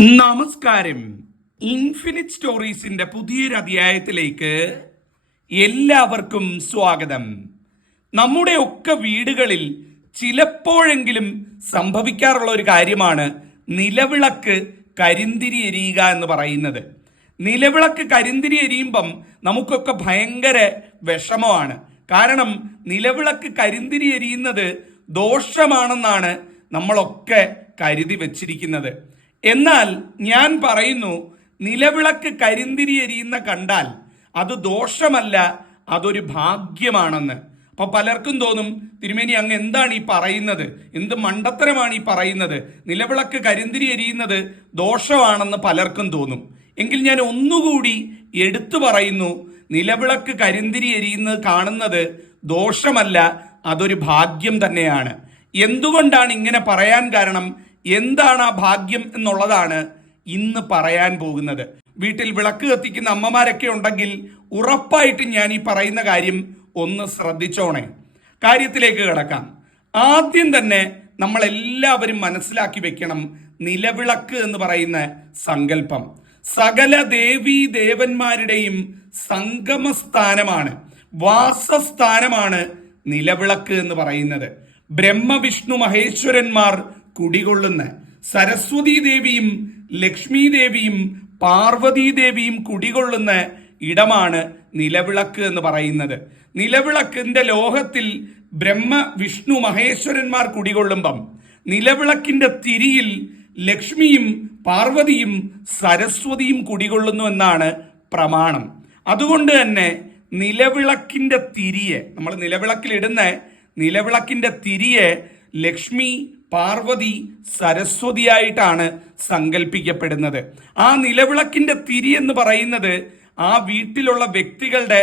നമസ്കാരം. ഇൻഫിനിറ്റ് സ്റ്റോറീസിന്റെ പുതിയൊരു അധ്യായത്തിലേക്ക് എല്ലാവർക്കും സ്വാഗതം. നമ്മുടെ ഒക്കെ വീടുകളിൽ ചിലപ്പോഴെങ്കിലും സംഭവിക്കാറുള്ള ഒരു കാര്യമാണ് നിലവിളക്ക് കരിന്തിരി എരിയുക എന്ന് പറയുന്നത്. നിലവിളക്ക് കരിന്തിരി എരിയുമ്പം നമുക്കൊക്കെ ഭയങ്കര വിഷമമാണ്. കാരണം നിലവിളക്ക് കരിന്തിരി എരിയുന്നത് ദോഷമാണെന്നാണ് നമ്മളൊക്കെ കരുതി വച്ചിരിക്കുന്നത്. എന്നാൽ ഞാൻ പറയുന്നു നിലവിളക്ക് കരിന്തിരി എരിയുന്ന കണ്ടാൽ അത് ദോഷമല്ല അതൊരു ഭാഗ്യമാണെന്ന്. അപ്പൊ പലർക്കും തോന്നും തിരുമേനി അങ്ങ് എന്താണ് ഈ പറയുന്നത്? എന്ത് മണ്ടത്തരമാണ് ഈ പറയുന്നത്? നിലവിളക്ക് കരിന്തിരി എരിയുന്നത് ദോഷമാണെന്ന് പലർക്കും തോന്നും. എങ്കിൽ ഞാൻ ഒന്നുകൂടി എടുത്തു പറയുന്നു നിലവിളക്ക് കരിന്തിരി എരിയുന്നത് കാണുന്നത് ദോഷമല്ല അതൊരു ഭാഗ്യം തന്നെയാണ്. എന്തുകൊണ്ടാണ് ഇങ്ങനെ പറയാൻ കാരണം? എന്താണ് ആ ഭാഗ്യം എന്നുള്ളതാണ് ഇന്ന് പറയാൻ പോകുന്നത്. വീട്ടിൽ വിളക്ക് കത്തിക്കുന്ന അമ്മമാരൊക്കെ ഉണ്ടെങ്കിൽ ഉറപ്പായിട്ടും ഞാൻ ഈ പറയുന്ന കാര്യം ഒന്ന് ശ്രദ്ധിച്ചോണേ. കാര്യത്തിലേക്ക് കിടക്കാം. ആദ്യം തന്നെ നമ്മൾ എല്ലാവരും മനസ്സിലാക്കി വെക്കണം നിലവിളക്ക് എന്ന് പറയുന്ന സങ്കല്പം. സകല ദേവീ ദേവന്മാരുടെയും സംഗമസ്ഥാനമാണ് വാസസ്ഥാനമാണ് നിലവിളക്ക് എന്ന് പറയുന്നത്. ബ്രഹ്മവിഷ്ണു മഹേശ്വരന്മാർ കുടികൊള്ളുന്ന സരസ്വതി ദേവിയും ലക്ഷ്മി ദേവിയും പാർവതി ദേവിയും കുടികൊള്ളുന്ന ഇടമാണ് നിലവിളക്ക് എന്ന് പറയുന്നത്. നിലവിളക്കിന്റെ ലോഹത്തിൽ ബ്രഹ്മ വിഷ്ണു മഹേശ്വരന്മാർ കുടികൊള്ളുമ്പം നിലവിളക്കിന്റെ തിരിയിൽ ലക്ഷ്മിയും പാർവതിയും സരസ്വതിയും കുടികൊള്ളുന്നു എന്നാണ് പ്രമാണം. അതുകൊണ്ട് തന്നെ നിലവിളക്കിന്റെ തിരിയെ നമ്മൾ നിലവിളക്കിലിടുന്ന നിലവിളക്കിന്റെ തിരിയെ ലക്ഷ്മി പാർവതി സരസ്വതിയായിട്ടാണ് സങ്കല്പിക്കപ്പെടുന്നത് ആ നിലവിളക്കിന്റെ തിരി എന്ന് പറയുന്നത് ആ വീട്ടിലുള്ള വ്യക്തികളുടെ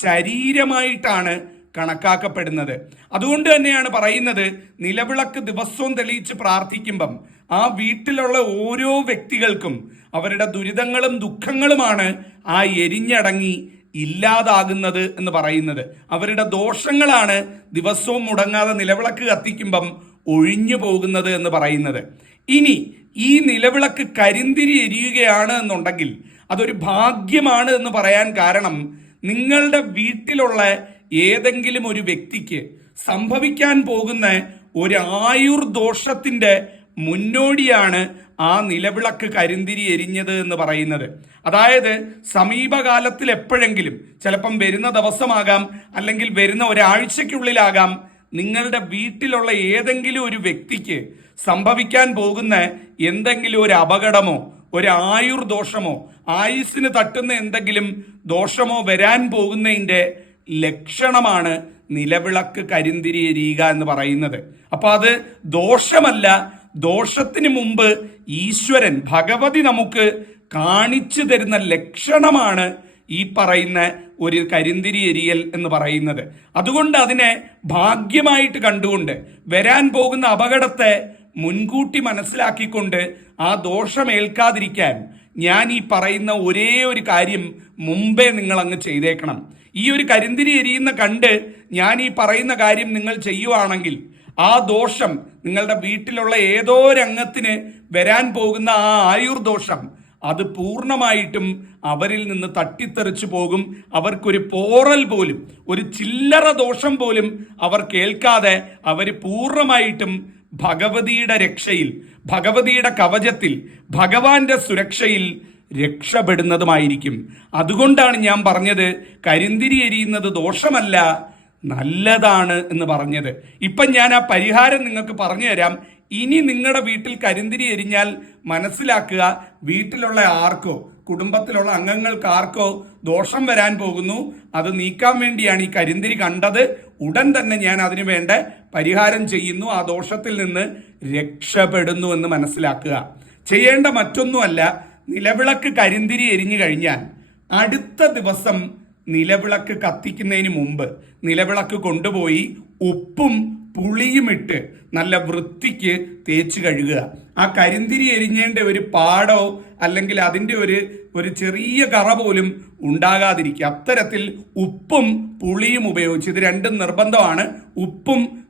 ശരീരമായിട്ടാണ് കണക്കാക്കപ്പെടുന്നത്. അതുകൊണ്ട് തന്നെയാണ് പറയുന്നത് നിലവിളക്ക് ദിവസവും തെളിയിച്ച് പ്രാർത്ഥിക്കുമ്പം ആ വീട്ടിലുള്ള ഓരോ വ്യക്തികൾക്കും അവരുടെ ദുരിതങ്ങളും ദുഃഖങ്ങളുമാണ് ആ എരിഞ്ഞടങ്ങി ഇല്ലാതാകുന്നത് എന്ന് പറയുന്നത്. അവരുടെ ദോഷങ്ങളാണ് ദിവസവും മുടങ്ങാതെ നിലവിളക്ക് കത്തിക്കുമ്പം ഒഴിഞ്ഞു പോകുന്നത് എന്ന് പറയുന്നത്. ഇനി ഈ നിലവിളക്ക് കരിന്തിരി എരിയുകയാണ് എന്നുണ്ടെങ്കിൽ അതൊരു ഭാഗ്യമാണ് എന്ന് പറയാൻ കാരണം നിങ്ങളുടെ വീട്ടിലുള്ള ഏതെങ്കിലും ഒരു വ്യക്തിക്ക് സംഭവിക്കാൻ പോകുന്ന ഒരു ആയുർ ദോഷത്തിന്റെ മുന്നോടിയാണ് ആ നിലവിളക്ക് കരിന്തിരി എരിഞ്ഞത് എന്ന് പറയുന്നത്. അതായത് സമീപകാലത്തിൽ എപ്പോഴെങ്കിലും ചിലപ്പം വരുന്ന ദിവസമാകാം അല്ലെങ്കിൽ വരുന്ന ഒരാഴ്ചയ്ക്കുള്ളിലാകാം നിങ്ങളുടെ വീട്ടിലുള്ള ഏതെങ്കിലും ഒരു വ്യക്തിക്ക് സംഭവിക്കാൻ പോകുന്ന എന്തെങ്കിലും ഒരു അപകടമോ ഒരു ആയുർ ദോഷമോ ആയുസ്സിന് തട്ടുന്ന എന്തെങ്കിലും ദോഷമോ വരാൻ പോകുന്നതിന്റെ ലക്ഷണമാണ് നിലവിളക്ക് കരിന്തിരി എരിയുക എന്ന് പറയുന്നത്. അപ്പോൾ അത് ദോഷമല്ല ദോഷത്തിന് മുമ്പ് ഈശ്വരൻ ഭഗവതി നമുക്ക് കാണിച്ചു തരുന്ന ലക്ഷണമാണ് ഈ പറയുന്ന ഒരു കരിന്തിരി എരിയൽ എന്ന് പറയുന്നത്. അതുകൊണ്ട് അതിനെ ഭാഗ്യമായിട്ട് കണ്ടുകൊണ്ട് വരാൻ പോകുന്ന അപകടത്തെ മുൻകൂട്ടി മനസ്സിലാക്കിക്കൊണ്ട് ആ ദോഷം ഏൽക്കാതിരിക്കാൻ ഞാൻ ഈ പറയുന്ന ഒരേ ഒരു കാര്യം മുമ്പേ നിങ്ങൾ അങ്ങ് ചെയ്തേക്കണം. ഈ ഒരു കരിന്തിരി എരിയുന്ന കണ്ട് ഞാൻ ഈ പറയുന്ന കാര്യം നിങ്ങൾ ചെയ്യുവാണെങ്കിൽ ആ ദോഷം നിങ്ങളുടെ വീട്ടിലുള്ള ഏതോ രംഗത്തിന് വരാൻ പോകുന്ന ആ ആയുർദോഷം അത് പൂർണമായിട്ടും അവരിൽ നിന്ന് തട്ടിത്തെറിച്ചു പോകും. അവർക്കൊരു പോറൽ പോലും ഒരു ചില്ലറ ദോഷം പോലും അവർ കേൾക്കാതെ അവർ പൂർണമായിട്ടും ഭഗവതിയുടെ രക്ഷയിൽ ഭഗവതിയുടെ കവചത്തിൽ ഭഗവാന്റെ സുരക്ഷയിൽ രക്ഷപ്പെടുന്നതുമായിരിക്കും. അതുകൊണ്ടാണ് ഞാൻ പറഞ്ഞത് കരിന്തിരി എരിയുന്നത് ദോഷമല്ല നല്ലതാണ് എന്ന് പറഞ്ഞത്. ഇപ്പം ഞാൻ ആ പരിഹാരം നിങ്ങൾക്ക് പറഞ്ഞു തരാം. ഇനി നിങ്ങളുടെ വീട്ടിൽ കരിന്തിരി എരിഞ്ഞാൽ മനസ്സിലാക്കുക വീട്ടിലുള്ള ആർക്കോ കുടുംബത്തിലുള്ള അംഗങ്ങൾക്ക് ആർക്കോ ദോഷം വരാൻ പോകുന്നു. അത് നീക്കാൻ വേണ്ടിയാണ് ഈ കരിന്തിരി കണ്ടത്. ഉടൻ തന്നെ ഞാൻ അതിനു വേണ്ട പരിഹാരം ചെയ്യുന്നു. ആ ദോഷത്തിൽ നിന്ന് രക്ഷപ്പെടുന്നു എന്ന് മനസ്സിലാക്കുക. ചെയ്യേണ്ട മറ്റൊന്നുമല്ല നിലവിളക്ക് കരിന്തിരി എരിഞ്ഞു കഴിഞ്ഞാൽ അടുത്ത ദിവസം നിലവിളക്ക് കത്തിക്കുന്നതിന് മുമ്പ് നിലവിളക്ക് കൊണ്ടുപോയി ഉപ്പും പുളിയും ഇട്ട് നല്ല വൃത്തിക്ക് തേച്ച് കഴുകുക. ആ കരിന്തിരി എരിഞ്ഞേണ്ട ഒരു പാടോ അല്ലെങ്കിൽ അതിന്റെ ഒരു ഒരു ചെറിയ കറ പോലും ഉണ്ടാകാതിരിക്കുക. അത്തരത്തിൽ ഉപ്പും പുളിയും ഉപയോഗിച്ച് ഇത് രണ്ടും നിർബന്ധമാണ്. ഉപ്പും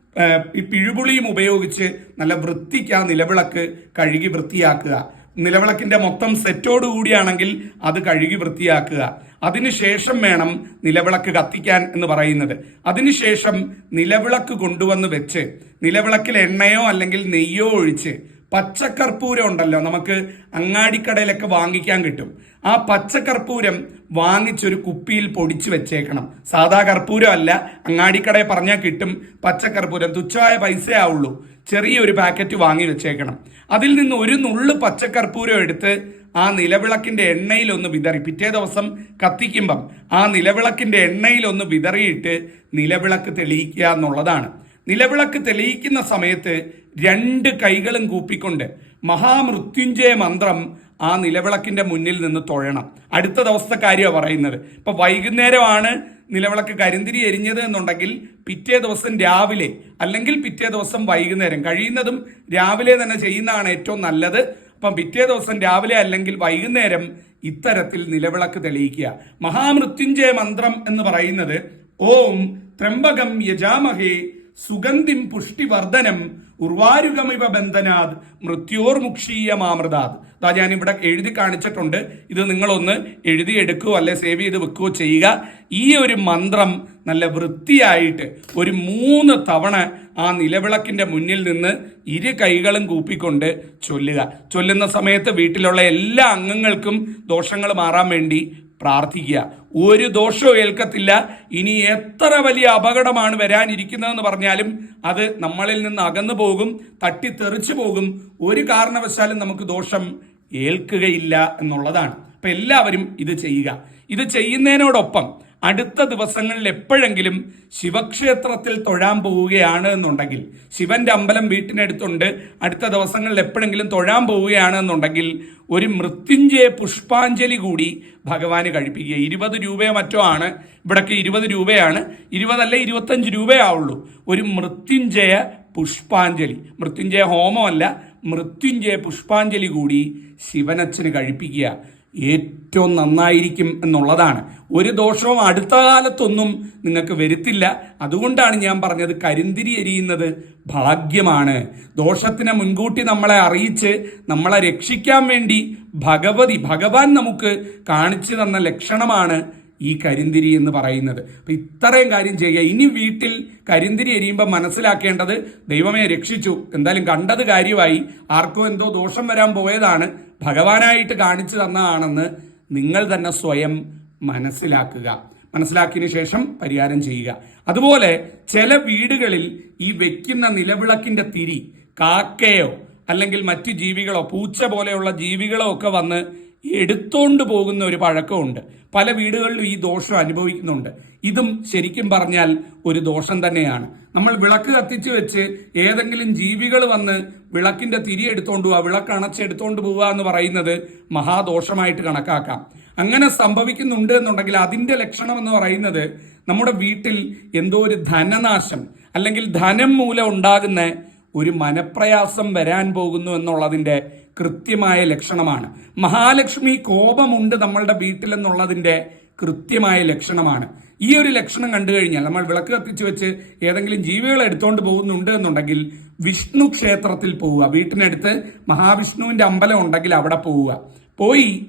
ഈ പിഴുപുളിയും ഉപയോഗിച്ച് നല്ല വൃത്തിക്ക് ആ നിലവിളക്ക് കഴുകി വൃത്തിയാക്കുക. നിലവിളക്കിന്റെ മൊത്തം സെറ്റോട് കൂടിയാണെങ്കിൽ അത് കഴുകി വൃത്തിയാക്കുക. അതിനുശേഷം വേണം നിലവിളക്ക് കത്തിക്കാൻ എന്ന് പറയുന്നത്. അതിനുശേഷം നിലവിളക്ക് കൊണ്ടുവന്ന് വെച്ച് നിലവിളക്കിൽ എണ്ണയോ അല്ലെങ്കിൽ നെയ്യോ ഒഴിച്ച് പച്ചക്കർപ്പൂരം ഉണ്ടല്ലോ നമുക്ക് അങ്ങാടിക്കടയിലൊക്കെ വാങ്ങിക്കാൻ കിട്ടും. ആ പച്ചക്കർപ്പൂരം വാങ്ങിച്ചൊരു കുപ്പിയിൽ പൊടിച്ചു വെച്ചേക്കണം. സാധാ കർപ്പൂരം അല്ല അങ്ങാടിക്കടയിൽ പറഞ്ഞാൽ കിട്ടും പച്ചക്കർപ്പൂരം തുച്ഛമായ പൈസ ആവുള്ളൂ. ചെറിയൊരു പാക്കറ്റ് വാങ്ങി വെച്ചേക്കണം. അതിൽ നിന്ന് ഒരു നുള്ളു പച്ചക്കർപ്പൂരം എടുത്ത് ആ നിലവിളക്കിന്റെ എണ്ണയിൽ ഒന്ന് വിതറി പിറ്റേ ദിവസം കത്തിക്കുമ്പം ആ നിലവിളക്കിന്റെ എണ്ണയിൽ ഒന്ന് വിതറിയിട്ട് നിലവിളക്ക് തെളിയിക്കുക എന്നുള്ളതാണ്. നിലവിളക്ക് തെളിയിക്കുന്ന സമയത്ത് രണ്ട് കൈകളും കൂപ്പിക്കൊണ്ട് മഹാമൃത്യുഞ്ജയ മന്ത്രം ആ നിലവിളക്കിന്റെ മുന്നിൽ നിന്ന് തൊഴണം. അടുത്ത ദിവസത്തെ കാര്യമാണ് പറയുന്നത്. ഇപ്പൊ വൈകുന്നേരമാണ് നിലവിളക്ക് കരിന്തിരി എരിഞ്ഞത് എന്നുണ്ടെങ്കിൽ പിറ്റേ ദിവസം രാവിലെ അല്ലെങ്കിൽ പിറ്റേ ദിവസം വൈകുന്നേരം. കഴിയുന്നതും രാവിലെ തന്നെ ചെയ്യുന്നതാണ് ഏറ്റവും നല്ലത്. അപ്പം പിറ്റേ ദിവസം രാവിലെ അല്ലെങ്കിൽ വൈകുന്നേരം ഇത്തരത്തിൽ നിലവിളക്ക് തെളിയിക്കുക. മഹാമൃത്യുഞ്ജയ മന്ത്രം എന്ന് പറയുന്നത് ഓം ത്രംബകം യജാമഹേ സുഗന്ധിം പുഷ്ടിവർദ്ധനം ഉർവാരുകമിവ ബന്ധനാത് മൃത്യോർമുക്ഷീയമാമൃതാത് അതാ ഞാൻ ഇവിടെ എഴുതി കാണിച്ചിട്ടുണ്ട്. ഇത് നിങ്ങളൊന്ന് എഴുതിയെടുക്കുകയോ അല്ലെ സേവ് ചെയ്ത് വെക്കുകയോ ചെയ്യുക. ഈ ഒരു മന്ത്രം നല്ല വൃത്തിയായിട്ട് ഒരു മൂന്ന് തവണ ആ നിലവിളക്കിന്റെ മുന്നിൽ നിന്ന് ഇരു കൈകളും കൂപ്പിക്കൊണ്ട് ചൊല്ലുക. ചൊല്ലുന്ന സമയത്ത് വീട്ടിലുള്ള എല്ലാ അംഗങ്ങൾക്കും ദോഷങ്ങൾ മാറാൻ വേണ്ടി പ്രാർത്ഥിക്കുക. ഒരു ദോഷവും ഏൽക്കത്തില്ല. ഇനി എത്ര വലിയ അപകടമാണ് വരാനിരിക്കുന്നതെന്ന് പറഞ്ഞാലും അത് നമ്മളിൽ നിന്ന് അകന്നു പോകും തട്ടിത്തെറിച്ചു പോകും. ഒരു കാരണവശാലും നമുക്ക് ദോഷം ഏൽക്കുകയില്ല എന്നുള്ളതാണ്. അപ്പം എല്ലാവരും ഇത് ചെയ്യുക. ഇത് ചെയ്യുന്നതിനോടൊപ്പം അടുത്ത ദിവസങ്ങളിൽ എപ്പോഴെങ്കിലും ശിവക്ഷേത്രത്തിൽ തൊഴാൻ പോവുകയാണ് എന്നുണ്ടെങ്കിൽ ശിവന്റെ അമ്പലം വീട്ടിനടുത്തുണ്ട് അടുത്ത ദിവസങ്ങളിൽ എപ്പോഴെങ്കിലും തൊഴാൻ പോവുകയാണ് എന്നുണ്ടെങ്കിൽ ഒരു മൃത്യുഞ്ജയ പുഷ്പാഞ്ജലി കൂടി ഭഗവാന് കഴിപ്പിക്കുക. ഇരുപത് രൂപയോ മറ്റോ ആണ്. ഇവിടൊക്കെ ഇരുപത് രൂപയാണ്. ഇരുപതല്ല ഇരുപത്തഞ്ച് രൂപയാവുള്ളൂ ഒരു മൃത്യുഞ്ജയ പുഷ്പാഞ്ജലി. മൃത്യുഞ്ജയ ഹോമമല്ല മൃത്യുഞ്ജയ പുഷ്പാഞ്ജലി കൂടി ശിവനച്ഛന് കഴിപ്പിക്കുക. ഏറ്റവും നന്നായിരിക്കും എന്നുള്ളതാണ്. ഒരു ദോഷവും അടുത്ത കാലത്തൊന്നും നിങ്ങൾക്ക് വരുത്തില്ല. അതുകൊണ്ടാണ് ഞാൻ പറഞ്ഞത് കരിന്തിരി എരിയുന്നത് ഭാഗ്യമാണ്. ദോഷത്തിനെ മുൻകൂട്ടി നമ്മളെ അറിയിച്ച് നമ്മളെ രക്ഷിക്കാൻ വേണ്ടി ഭഗവതി ഭഗവാൻ നമുക്ക് കാണിച്ചു തന്ന ലക്ഷണമാണ് ഈ കരിന്തിരി എന്ന് പറയുന്നത്. അപ്പം ഇത്രയും കാര്യം ചെയ്യുക. ഇനി വീട്ടിൽ കരിന്തിരി എരിയുമ്പോൾ മനസ്സിലാക്കേണ്ടത് ദൈവമേ രക്ഷിച്ചു. എന്തായാലും കണ്ടത് കാര്യമായി. ആർക്കും എന്തോ ദോഷം വരാൻ പോയതാണ്. ഭഗവാനായിട്ട് കാണിച്ചു തന്നതാണെന്ന് നിങ്ങൾ തന്നെ സ്വയം മനസ്സിലാക്കുക. മനസ്സിലാക്കിയതിനു ശേഷം പരിഹാരം ചെയ്യുക. അതുപോലെ ചില വീടുകളിൽ ഈ വെക്കുന്ന നിലവിളക്കിന്റെ തിരി കാക്കയോ അല്ലെങ്കിൽ മറ്റു ജീവികളോ പൂച്ച പോലെയുള്ള ജീവികളോ ഒക്കെ വന്ന് എടുത്തോണ്ട് പോകുന്ന ഒരു പഴക്കമുണ്ട്. പല വീടുകളിലും ഈ ദോഷം അനുഭവിക്കുന്നുണ്ട്. ഇതും ശരിക്കും പറഞ്ഞാൽ ഒരു ദോഷം തന്നെയാണ്. നമ്മൾ വിളക്ക് കത്തിച്ചു വെച്ച് ഏതെങ്കിലും ജീവികൾ വന്ന് വിളക്കിന്റെ തിരി എടുത്തോണ്ട് പോവുക വിളക്ക് അണച്ചെടുത്തോണ്ട് പോവുക എന്ന് പറയുന്നത് മഹാദോഷമായിട്ട് കണക്കാക്കാം. അങ്ങനെ സംഭവിക്കുന്നുണ്ട് എന്നുണ്ടെങ്കിൽ അതിന്റെ ലക്ഷണം എന്ന് പറയുന്നത് നമ്മുടെ വീട്ടിൽ എന്തോ ഒരു ധനനാശം അല്ലെങ്കിൽ ധനം മൂലം ഉണ്ടാകുന്ന ഒരു മനപ്രയാസം വരാൻ പോകുന്നു എന്നുള്ളതിന്റെ കൃത്യമായ ലക്ഷണമാണ്. മഹാലക്ഷ്മി കോപമുണ്ട് നമ്മളുടെ വീട്ടിലെന്നുള്ളതിന്റെ കൃത്യമായ ലക്ഷണമാണ്. ഈ ഒരു ലക്ഷണം കണ്ടു കഴിഞ്ഞാൽ നമ്മൾ വിളക്ക് കത്തിച്ചു വെച്ച് ഏതെങ്കിലും ജീവികളെ എടുത്തുകൊണ്ട് പോകുന്നുണ്ട് എന്നുണ്ടെങ്കിൽ വിഷ്ണു ക്ഷേത്രത്തിൽ പോവുക. വീട്ടിനടുത്ത് മഹാവിഷ്ണുവിന്റെ അമ്പലം ഉണ്ടെങ്കിൽ അവിടെ പോവുക. പോയി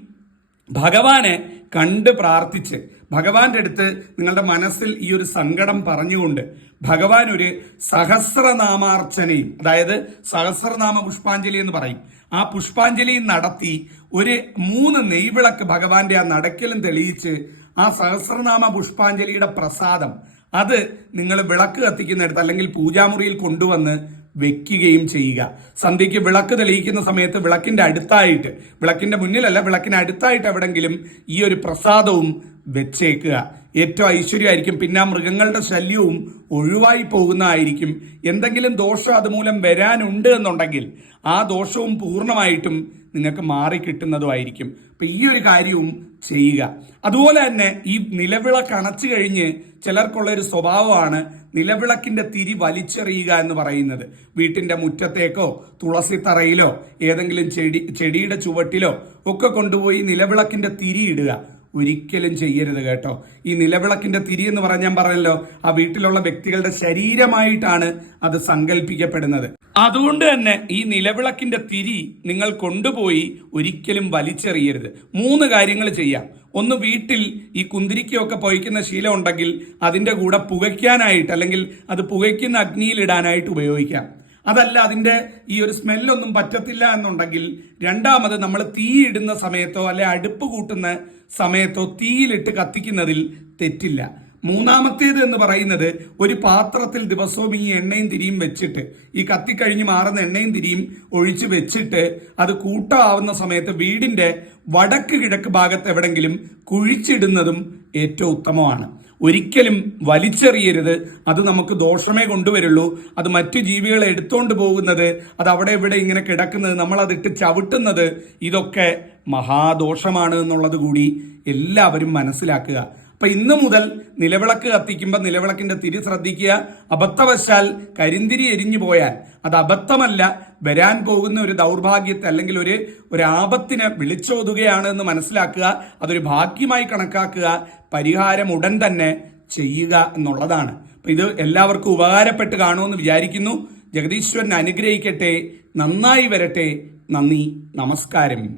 ഭഗവാനെ കണ്ട് പ്രാർത്ഥിച്ച് ഭഗവാന്റെ അടുത്ത് നിങ്ങളുടെ മനസ്സിൽ ഈ ഒരു സങ്കടം പറഞ്ഞുകൊണ്ട് ഭഗവാൻ ഒരു സഹസ്രനാമാർച്ചനയും അതായത് സഹസ്രനാമ പുഷ്പാഞ്ജലി എന്ന് പറയും. ആ പുഷ്പാഞ്ജലി നടത്തി ഒരു മൂന്ന് നെയ്വിളക്ക് ഭഗവാന്റെ ആ നടക്കലും തെളിയിച്ച് ആ സഹസ്രനാമ പുഷ്പാഞ്ജലിയുടെ പ്രസാദം അത് നിങ്ങൾ വിളക്ക് കത്തിക്കുന്നിടത്ത് അല്ലെങ്കിൽ പൂജാമുറിയിൽ കൊണ്ടുവന്ന് വെക്കുകയും ചെയ്യുക. സന്ധ്യയ്ക്ക് വിളക്ക് തെളിയിക്കുന്ന സമയത്ത് വിളക്കിന്റെ അടുത്തായിട്ട് വിളക്കിന്റെ മുന്നിലല്ല വിളക്കിന് അടുത്തായിട്ട് എവിടെങ്കിലും ഈ ഒരു പ്രസാദവും വെച്ചേക്കുക. ഏറ്റവും ഐശ്വര്യമായിരിക്കും. പിന്നെ മൃഗങ്ങളുടെ ശല്യവും ഒഴിവായി പോകുന്നതായിരിക്കും. എന്തെങ്കിലും ദോഷം അതുമൂലം വരാനുണ്ട് എന്നുണ്ടെങ്കിൽ ആ ദോഷവും പൂർണമായിട്ടും നിങ്ങൾക്ക് മാറി മാറിക്കിട്ടുന്നതുമായിരിക്കും അപ്പൊ ഈ ഒരു കാര്യവും ചെയ്യുക. അതുപോലെ തന്നെ ഈ നിലവിളക്ക് അണച്ചു കഴിഞ്ഞ് ചിലർക്കുള്ള ഒരു സ്വഭാവമാണ് നിലവിളക്കിന്റെ തിരി വലിച്ചെറിയുക എന്ന് പറയുന്നത്. വീട്ടിന്റെ മുറ്റത്തേക്കോ തുളസിത്തറയിലോ ഏതെങ്കിലും ചെടി ചെടിയുടെ ചുവട്ടിലോ ഒക്കെ കൊണ്ടുപോയി നിലവിളക്കിന്റെ തിരി ഇടുക. ഒരിക്കലും ചെയ്യരുത് കേട്ടോ. ഈ നിലവിളക്കിന്റെ തിരി എന്ന് പറഞ്ഞ ഞാൻ പറഞ്ഞല്ലോ ആ വീട്ടിലുള്ള വ്യക്തികളുടെ ശരീരമായിട്ടാണ് അത് സങ്കല്പിക്കപ്പെടുന്നത് അതുകൊണ്ട് തന്നെ ഈ നിലവിളക്കിന്റെ തിരി നിങ്ങൾ കൊണ്ടുപോയി ഒരിക്കലും വലിച്ചെറിയരുത്. മൂന്ന് കാര്യങ്ങൾ ചെയ്യാം. ഒന്ന് വീട്ടിൽ ഈ കുന്തിരിക്കയൊക്കെ പൊയ്ക്കുന്ന ശീലം ഉണ്ടെങ്കിൽ അതിന്റെ കൂടെ പുകയ്ക്കാനായിട്ട് അല്ലെങ്കിൽ അത് പുകയ്ക്കുന്ന അഗ്നിയിലിടാനായിട്ട് ഉപയോഗിക്കാം. അതല്ല അതിന്റെ ഈ ഒരു സ്മെല്ലൊന്നും പറ്റത്തില്ല എന്നുണ്ടെങ്കിൽ രണ്ടാമത് നമ്മൾ തീയിടുന്ന സമയത്തോ അല്ലെ അടുപ്പ് കൂട്ടുന്ന സമയത്തോ തീയിലിട്ട് കത്തിക്കുന്നതിൽ തെറ്റില്ല. മൂന്നാമത്തേത് എന്ന് പറയുന്നത് ഒരു പാത്രത്തിൽ ദിവസവും ഈ എണ്ണയും തിരിയും വെച്ചിട്ട് ഈ കത്തിക്കഴിഞ്ഞ് മാറുന്ന എണ്ണയും തിരിയും ഒഴിച്ച് വെച്ചിട്ട് അത് കൂട്ടാവുന്ന സമയത്ത് വീടിന്റെ വടക്ക് കിഴക്ക് ഭാഗത്ത് എവിടെങ്കിലും കുഴിച്ചിടുന്നതും ഏറ്റവും ഉത്തമമാണ്. ഒരിക്കലും വലിച്ചെറിയരുത്. അത് നമുക്ക് ദോഷമേ കൊണ്ടുവരുള്ളൂ. അത് മറ്റു ജീവികളെ എടുത്തോണ്ട് പോകുന്നത് അത് അവിടെ ഇവിടെ ഇങ്ങനെ കിടക്കുന്നത് നമ്മൾ അതിട്ട് ചവിട്ടുന്നത് ഇതൊക്കെ മഹാദോഷമാണ് എന്നുള്ളത് കൂടി എല്ലാവരും മനസ്സിലാക്കുക. അപ്പൊ ഇന്ന് മുതൽ നിലവിളക്ക് കത്തിക്കുമ്പോൾ നിലവിളക്കിന്റെ തിരി ശ്രദ്ധിക്കുക. അബദ്ധവശാൽ കരിന്തിരി എരിഞ്ഞു പോയാൽ അത് അബദ്ധമല്ല. വരാൻ പോകുന്ന ഒരു ദൗർഭാഗ്യത്തെ അല്ലെങ്കിൽ ഒരു ഒരു ആപത്തിനെ വിളിച്ചോതുകയാണ് എന്ന് മനസ്സിലാക്കുക. അതൊരു ഭാഗ്യമായി കണക്കാക്കുക. പരിഹാരം ഉടൻ തന്നെ ചെയ്യുക എന്നുള്ളതാണ്. അപ്പൊ ഇത് എല്ലാവർക്കും ഉപകാരപ്പെട്ട് കാണുമെന്ന് വിചാരിക്കുന്നു. ജഗദീശ്വരൻ അനുഗ്രഹിക്കട്ടെ. നന്നായി വരട്ടെ. നന്ദി. നമസ്കാരം.